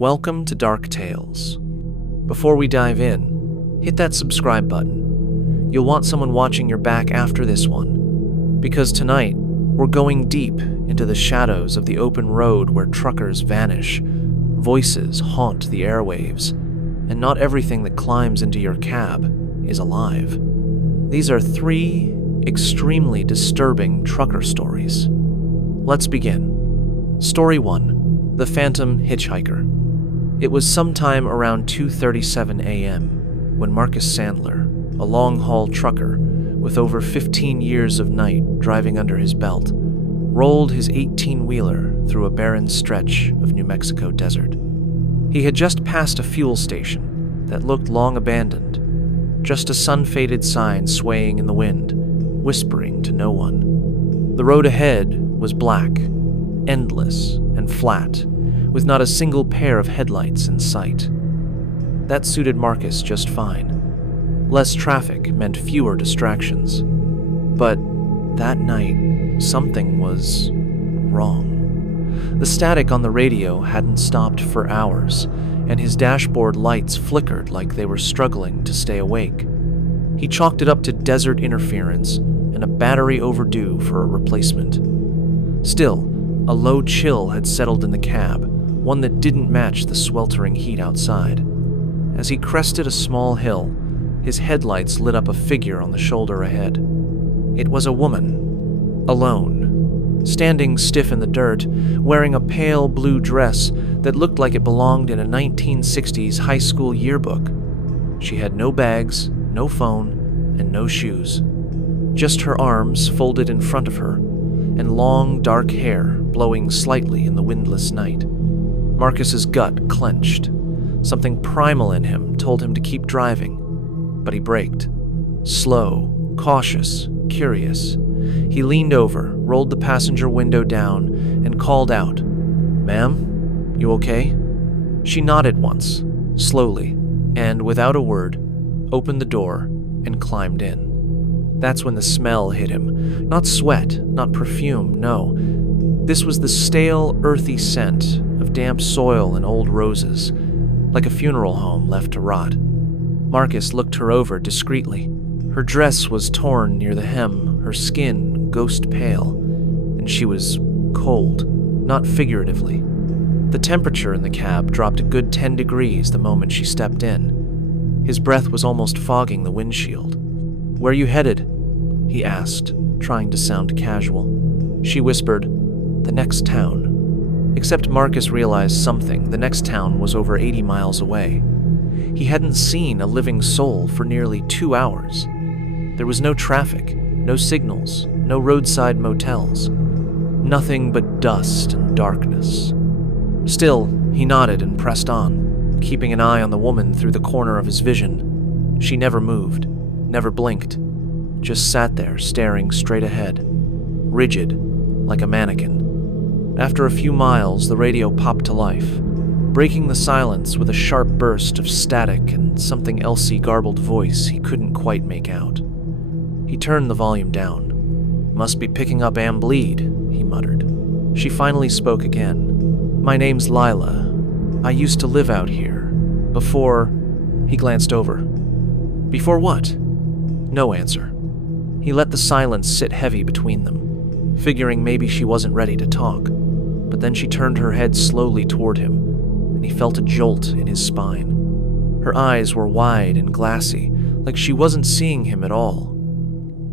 Welcome to Dark Tales. Before we dive in, hit that subscribe button. You'll want someone watching your back after this one, because tonight we're going deep into the shadows of the open road where truckers vanish, voices haunt the airwaves, and not everything that climbs into your cab is alive. These are 3 extremely disturbing trucker stories. Let's begin. Story 1. The Phantom Hitchhiker. It was sometime around 2:37 a.m. when Marcus Sandler, a long-haul trucker with over 15 years of night driving under his belt, rolled his 18-wheeler through a barren stretch of New Mexico desert. He had just passed a fuel station that looked long abandoned, just a sun-faded sign swaying in the wind, whispering to no one. The road ahead was black, endless, and flat, with not a single pair of headlights in sight. That suited Marcus just fine. Less traffic meant fewer distractions. But that night, something was wrong. The static on the radio hadn't stopped for hours, and his dashboard lights flickered like they were struggling to stay awake. He chalked it up to desert interference and a battery overdue for a replacement. Still, a low chill had settled in the cab, one that didn't match the sweltering heat outside. As he crested a small hill, his headlights lit up a figure on the shoulder ahead. It was a woman, alone, standing stiff in the dirt, wearing a pale blue dress that looked like it belonged in a 1960s high school yearbook. She had no bags, no phone, and no shoes. Just her arms folded in front of her, and long, dark hair blowing slightly in the windless night. Marcus's gut clenched. Something primal in him told him to keep driving, but he braked. Slow, cautious, curious. He leaned over, rolled the passenger window down, and called out, "Ma'am, you okay?" She nodded once, slowly, and without a word, opened the door and climbed in. That's when the smell hit him. Not sweat, not perfume, no. This was the stale, earthy scent of damp soil and old roses, like a funeral home left to rot. Marcus looked her over discreetly. Her dress was torn near the hem, her skin ghost pale, and she was cold, not figuratively. The temperature in the cab dropped a good 10 degrees the moment she stepped in. His breath was almost fogging the windshield. "Where you headed?" he asked, trying to sound casual. She whispered, "The next town." Except Marcus realized something. The next town was over 80 miles away. He hadn't seen a living soul for nearly 2 hours. There was no traffic, no signals, no roadside motels. Nothing but dust and darkness. Still, he nodded and pressed on, keeping an eye on the woman through the corner of his vision. She never moved, never blinked, just sat there staring straight ahead, rigid, like a mannequin. After a few miles, the radio popped to life, breaking the silence with a sharp burst of static and something else garbled voice he couldn't quite make out. He turned the volume down. "Must be picking up Am Bleed," he muttered. She finally spoke again. "My name's Lila. I used to live out here. Before..." He glanced over. "Before what?" No answer. He let the silence sit heavy between them, figuring maybe she wasn't ready to talk. But then she turned her head slowly toward him, and he felt a jolt in his spine. Her eyes were wide and glassy, like she wasn't seeing him at all.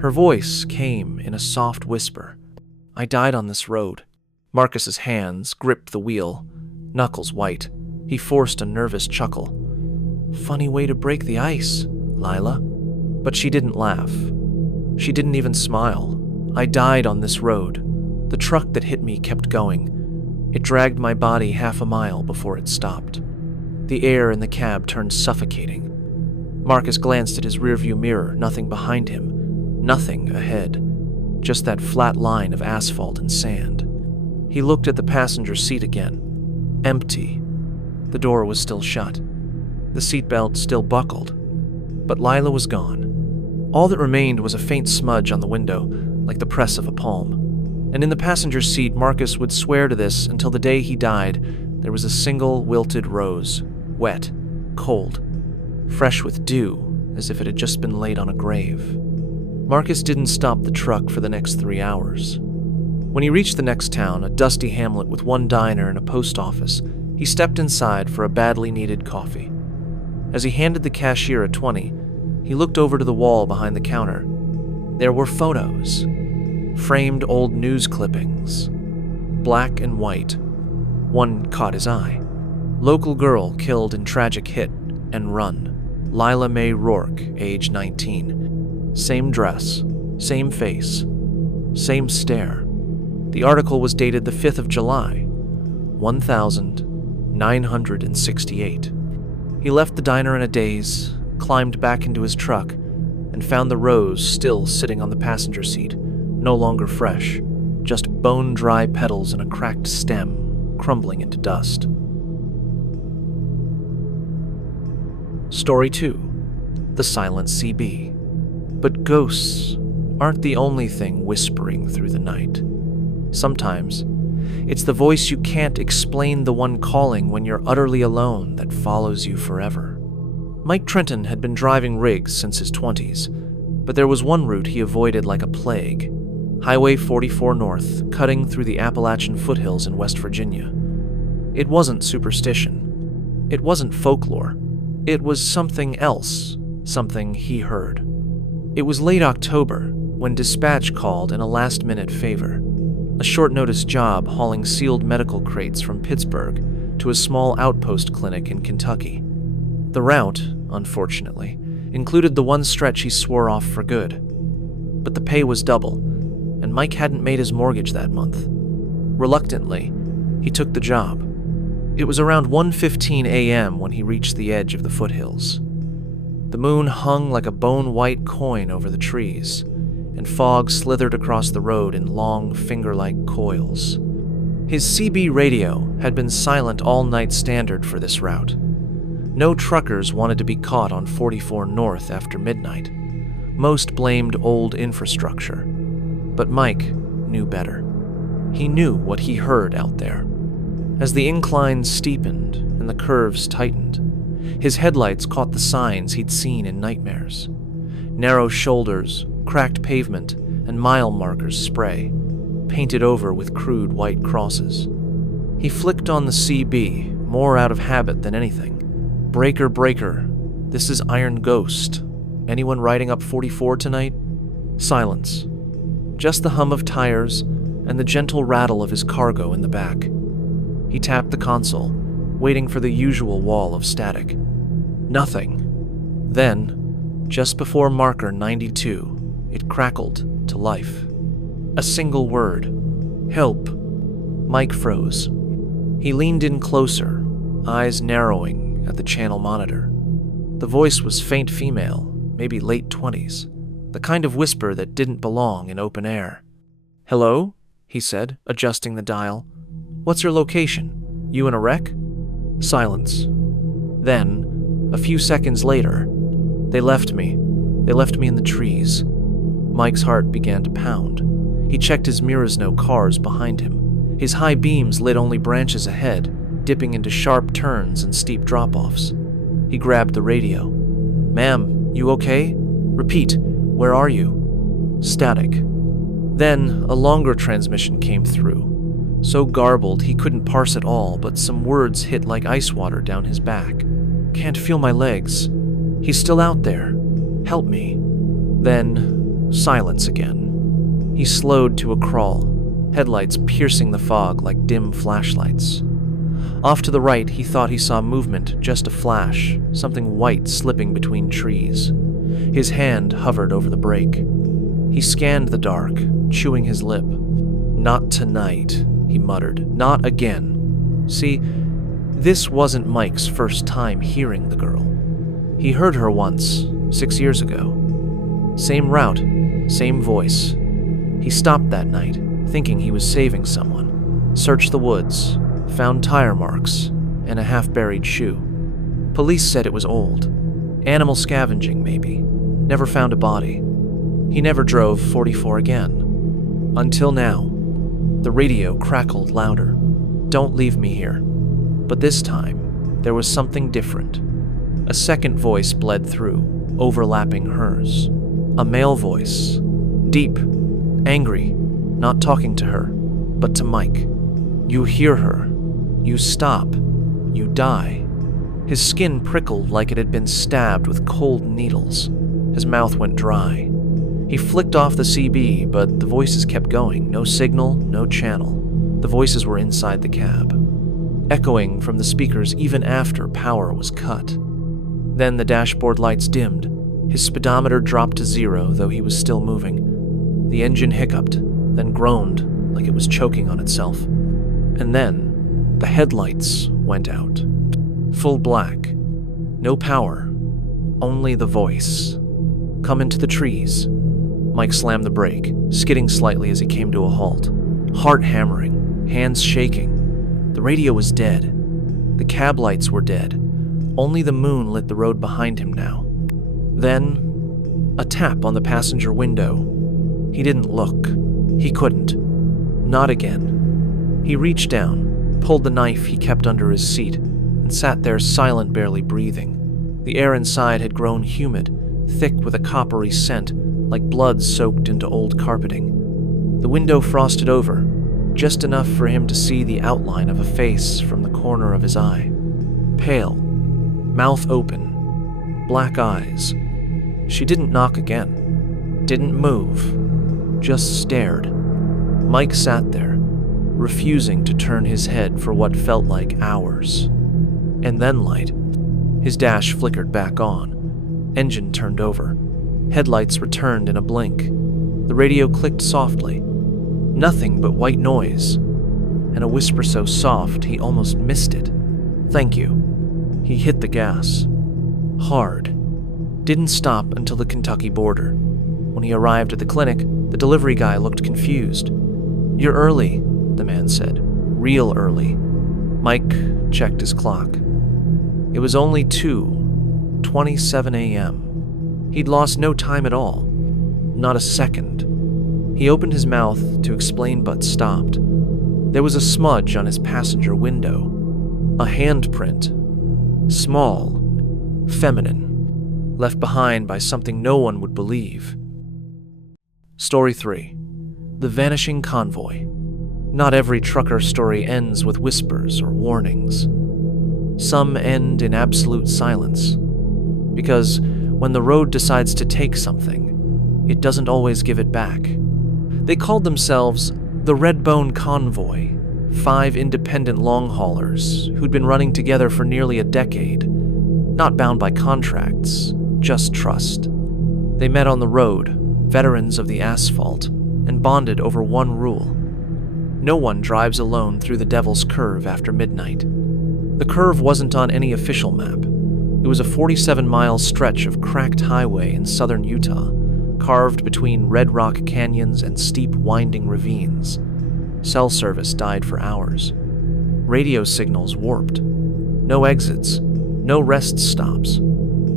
Her voice came in a soft whisper. "I died on this road." Marcus's hands gripped the wheel, knuckles white. He forced a nervous chuckle. "Funny way to break the ice, Lila." But she didn't laugh. She didn't even smile. "I died on this road. The truck that hit me kept going. It dragged my body half a mile before it stopped." The air in the cab turned suffocating. Marcus glanced at his rearview mirror, nothing behind him, nothing ahead, just that flat line of asphalt and sand. He looked at the passenger seat again. Empty. The door was still shut. The seatbelt still buckled. But Lila was gone. All that remained was a faint smudge on the window, like the press of a palm. And in the passenger seat, Marcus would swear to this until the day he died, There was a single wilted rose, wet, cold, fresh with dew, as if it had just been laid on a grave. Marcus didn't stop the truck for the next 3 hours. When he reached the next town, a dusty hamlet with one diner and a post office, he stepped inside for a badly needed coffee. As he handed the cashier a 20, he looked over to the wall behind the counter. There were photos. Framed old news clippings. Black and white. One caught his eye. Local girl killed in tragic hit and run. Lila Mae Rourke, age 19. Same dress, same face, same stare. The article was dated the 5th of July, 1968. He left the diner in a daze, climbed back into his truck, and found the rose still sitting on the passenger seat, no longer fresh, just bone-dry petals and a cracked stem crumbling into dust. Story 2. The Silent CB. But ghosts aren't the only thing whispering through the night. Sometimes, it's the voice you can't explain, the one calling when you're utterly alone, that follows you forever. Mike Trenton had been driving rigs since his 20s, but there was one route he avoided like a plague. Highway 44 North, cutting through the Appalachian foothills in West Virginia. It wasn't superstition. It wasn't folklore. It was something else, something he heard. It was late October when dispatch called in a last-minute favor. A short-notice job hauling sealed medical crates from Pittsburgh to a small outpost clinic in Kentucky. The route, unfortunately, included the one stretch he swore off for good. But the pay was double, and Mike hadn't made his mortgage that month. Reluctantly, he took the job. It was around 1:15 a.m. when he reached the edge of the foothills. The moon hung like a bone-white coin over the trees, and fog slithered across the road in long, finger-like coils. His CB radio had been silent all-night standard for this route. No truckers wanted to be caught on 44 North after midnight. Most blamed old infrastructure. But Mike knew better. He knew what he heard out there. As the incline steepened and the curves tightened, his headlights caught the signs he'd seen in nightmares. Narrow shoulders, cracked pavement, and mile markers spray, painted over with crude white crosses. He flicked on the CB, more out of habit than anything. Breaker, breaker, this is Iron Ghost. Anyone riding up 44 tonight? Silence. Just the hum of tires and the gentle rattle of his cargo in the back. He tapped the console, waiting for the usual wall of static. Nothing. Then, just before marker 92, it crackled to life. A single word. Help. Mike froze. He leaned in closer, eyes narrowing at the channel monitor. The voice was faint female, maybe late 20s, the kind of whisper that didn't belong in open air. Hello? He said, adjusting the dial. What's your location? You in a wreck? Silence. Then, a few seconds later, they left me. They left me in the trees. Mike's heart began to pound. He checked his mirrors, no cars behind him. His high beams lit only branches ahead, dipping into sharp turns and steep drop-offs. He grabbed the radio. Ma'am, you okay? Repeat, where are you? Static. Then, a longer transmission came through. So garbled he couldn't parse it all, but some words hit like ice water down his back. Can't feel my legs. He's still out there. Help me. Then, silence again. He slowed to a crawl, headlights piercing the fog like dim flashlights. Off to the right, he thought he saw movement, just a flash, something white slipping between trees. His hand hovered over the brake. He scanned the dark, chewing his lip. Not tonight, he muttered. Not again. See, this wasn't Mike's first time hearing the girl. He heard her once, 6 years ago. Same route, same voice. He stopped that night, thinking he was saving someone. Searched the woods, found tire marks, and a half-buried shoe. Police said it was old. Animal scavenging, maybe. Never found a body. He never drove 44 again. Until now. The radio crackled louder. Don't leave me here. But this time, there was something different. A second voice bled through, overlapping hers. A male voice. Deep, angry, not talking to her, but to Mike. You hear her. You stop. You die. His skin prickled like it had been stabbed with cold needles. His mouth went dry. He flicked off the CB, but the voices kept going. No signal, no channel. The voices were inside the cab, echoing from the speakers even after power was cut. Then the dashboard lights dimmed. His speedometer dropped to 0, though he was still moving. The engine hiccuped, then groaned like it was choking on itself. And then the headlights went out. Full black. No power. Only the voice. Come into the trees. Mike slammed the brake, skidding slightly as he came to a halt. Heart hammering, hands shaking. The radio was dead. The cab lights were dead. Only the moon lit the road behind him now. Then, a tap on the passenger window. He didn't look. He couldn't. Not again. He reached down, pulled the knife he kept under his seat, and sat there silent, barely breathing. The air inside had grown humid, thick with a coppery scent, like blood soaked into old carpeting. The window frosted over, just enough for him to see the outline of a face from the corner of his eye. Pale, mouth open, black eyes. She didn't knock again, didn't move, just stared. Mike sat there, refusing to turn his head for what felt like hours. And then light. His dash flickered back on. Engine turned over. Headlights returned in a blink. The radio clicked softly. Nothing but white noise, and a whisper so soft he almost missed it. Thank you. He hit the gas. Hard. Didn't stop until the Kentucky border. When he arrived at the clinic, the delivery guy looked confused. You're early, the man said. Real early. Mike checked his clock. It was only 2:27 a.m. He'd lost no time at all. Not a second. He opened his mouth to explain but stopped. There was a smudge on his passenger window. A handprint. Small. Feminine. Left behind by something no one would believe. Story 3. The Vanishing Convoy. Not every trucker story ends with whispers or warnings. Some end in absolute silence. Because when the road decides to take something, it doesn't always give it back. They called themselves the Redbone Convoy, 5 independent long haulers who'd been running together for nearly a decade, not bound by contracts, just trust. They met on the road, veterans of the asphalt, and bonded over one rule. No one drives alone through the Devil's Curve after midnight. The curve wasn't on any official map. It was a 47-mile stretch of cracked highway in southern Utah, carved between red rock canyons and steep, winding ravines. Cell service died for hours. Radio signals warped. No exits, no rest stops.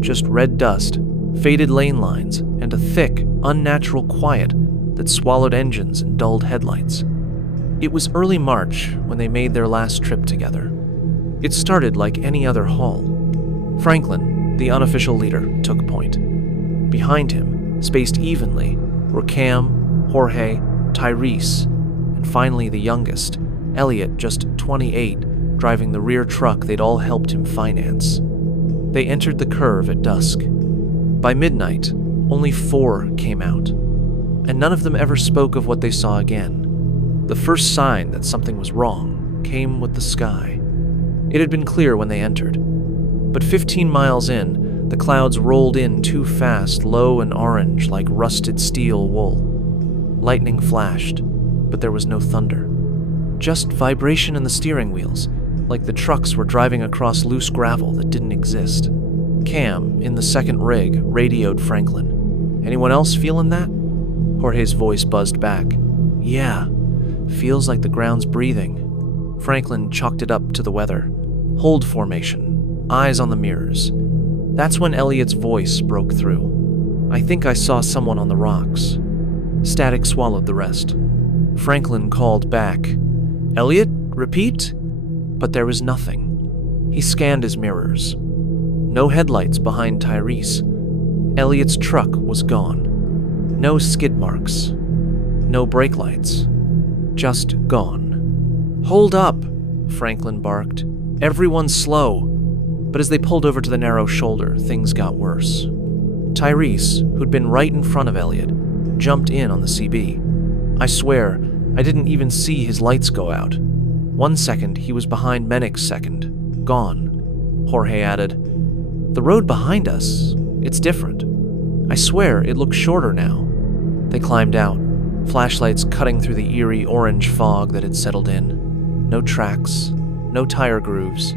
Just red dust, faded lane lines, and a thick, unnatural quiet that swallowed engines and dulled headlights. It was early March when they made their last trip together. It started like any other haul. Franklin, the unofficial leader, took point. Behind him, spaced evenly, were Cam, Jorge, Tyrese, and finally the youngest, Elliot, just 28, driving the rear truck they'd all helped him finance. They entered the curve at dusk. By midnight, only 4 came out, and none of them ever spoke of what they saw again. The first sign that something was wrong came with the sky. It had been clear when they entered, but 15 miles in, the clouds rolled in too fast, low and orange like rusted steel wool. Lightning flashed, but there was no thunder. Just vibration in the steering wheels, like the trucks were driving across loose gravel that didn't exist. Cam, in the second rig, radioed Franklin. Anyone else feeling that? Jorge's voice buzzed back. Yeah, feels like the ground's breathing. Franklin chalked it up to the weather. Hold formation, eyes on the mirrors. That's when Elliot's voice broke through. I think I saw someone on the rocks. Static swallowed the rest. Franklin called back. Elliot, repeat? But there was nothing. He scanned his mirrors. No headlights behind Tyrese. Elliot's truck was gone. No skid marks. No brake lights. Just gone. "Hold up!" Franklin barked. "Everyone slow!" But as they pulled over to the narrow shoulder, things got worse. Tyrese, who'd been right in front of Elliot, jumped in on the CB. I swear, I didn't even see his lights go out. 1 second, he was behind Menick's second. Gone. Jorge added, "The road behind us, it's different. I swear it looks shorter now." They climbed out, flashlights cutting through the eerie orange fog that had settled in. No tracks, no tire grooves,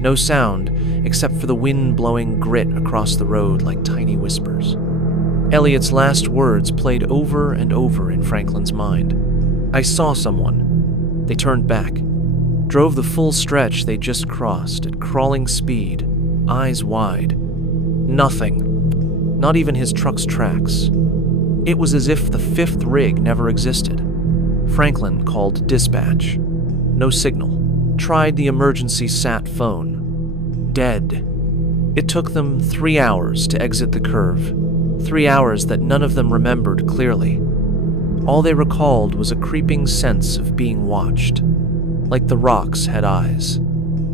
no sound except for the wind blowing grit across the road like tiny whispers. Elliot's last words played over and over in Franklin's mind. "I saw someone." They turned back, drove the full stretch they'd just crossed at crawling speed, eyes wide. Nothing. Not even his truck's tracks. It was as if the fifth rig never existed. Franklin called dispatch. No signal. Tried the emergency sat phone. Dead. It took them 3 hours to exit the curve. 3 hours that none of them remembered clearly. All they recalled was a creeping sense of being watched. Like the rocks had eyes.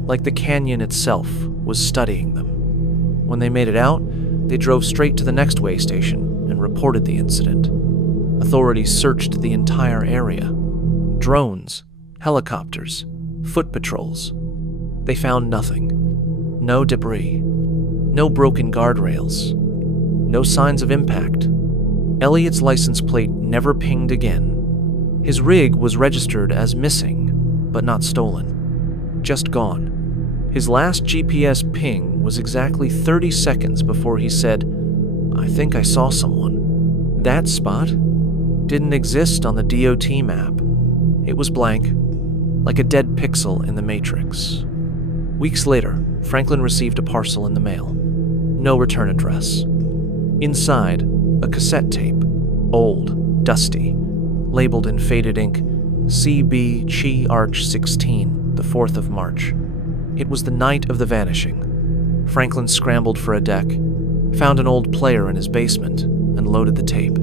Like the canyon itself was studying them. When they made it out, they drove straight to the next way station and reported the incident. Authorities searched the entire area. Drones, helicopters, foot patrols. They found nothing. No debris. No broken guardrails. No signs of impact. Elliot's license plate never pinged again. His rig was registered as missing, but not stolen. Just gone. His last GPS ping was exactly 30 seconds before he said, "I think I saw someone." That spot didn't exist on the DOT map. It was blank, like a dead pixel in the Matrix. Weeks later, Franklin received a parcel in the mail. No return address. Inside, a cassette tape, old, dusty, labeled in faded ink, CB Chi Arch 16, the 4th of March. It was the night of the vanishing. Franklin scrambled for a deck, found an old player in his basement, and loaded the tape.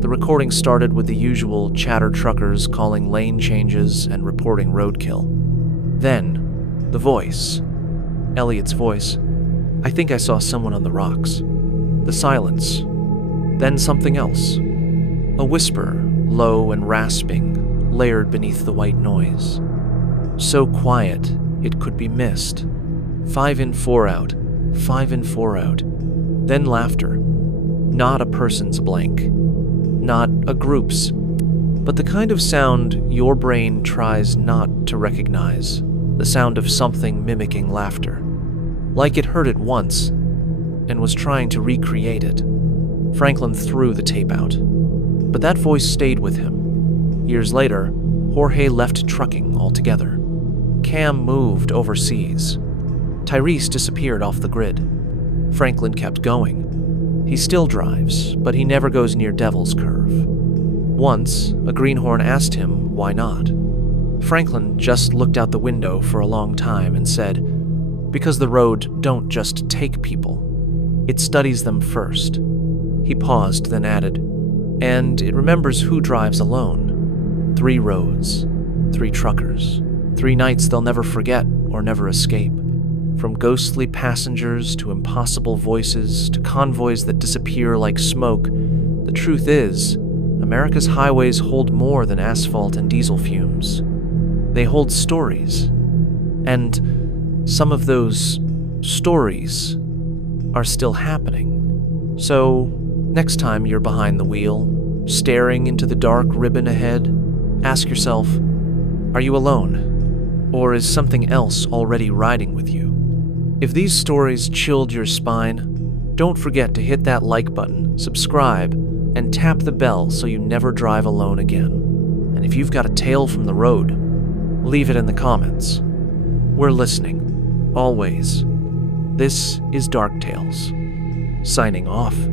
The recording started with the usual chatter truckers calling lane changes and reporting roadkill. Then, the voice. Elliot's voice. "I think I saw someone on the rocks." The silence. Then something else. A whisper, low and rasping, layered beneath the white noise. So quiet, it could be missed. 5 in, 4 out. 5 in, 4 out. Then laughter. Not a person's blank. Not a group's. But the kind of sound your brain tries not to recognize. The sound of something mimicking laughter. Like it heard it once, and was trying to recreate it. Franklin threw the tape out. But that voice stayed with him. Years later, Jorge left trucking altogether. Cam moved overseas. Tyrese disappeared off the grid. Franklin kept going. He still drives, but he never goes near Devil's Curve. Once, a greenhorn asked him why not. Franklin just looked out the window for a long time and said, "Because the road don't just take people. It studies them first." He paused, then added, "And it remembers who drives alone. 3 roads, 3 truckers, 3 nights they'll never forget or never escape. From ghostly passengers to impossible voices to convoys that disappear like smoke, the truth is, America's highways hold more than asphalt and diesel fumes. They hold stories. And some of those stories are still happening. So, next time you're behind the wheel, staring into the dark ribbon ahead, ask yourself, are you alone? Or is something else already riding with you? If these stories chilled your spine, don't forget to hit that like button, subscribe, and tap the bell so you never drive alone again. And if you've got a tale from the road, leave it in the comments. We're listening, always. This is Dark Tales, signing off.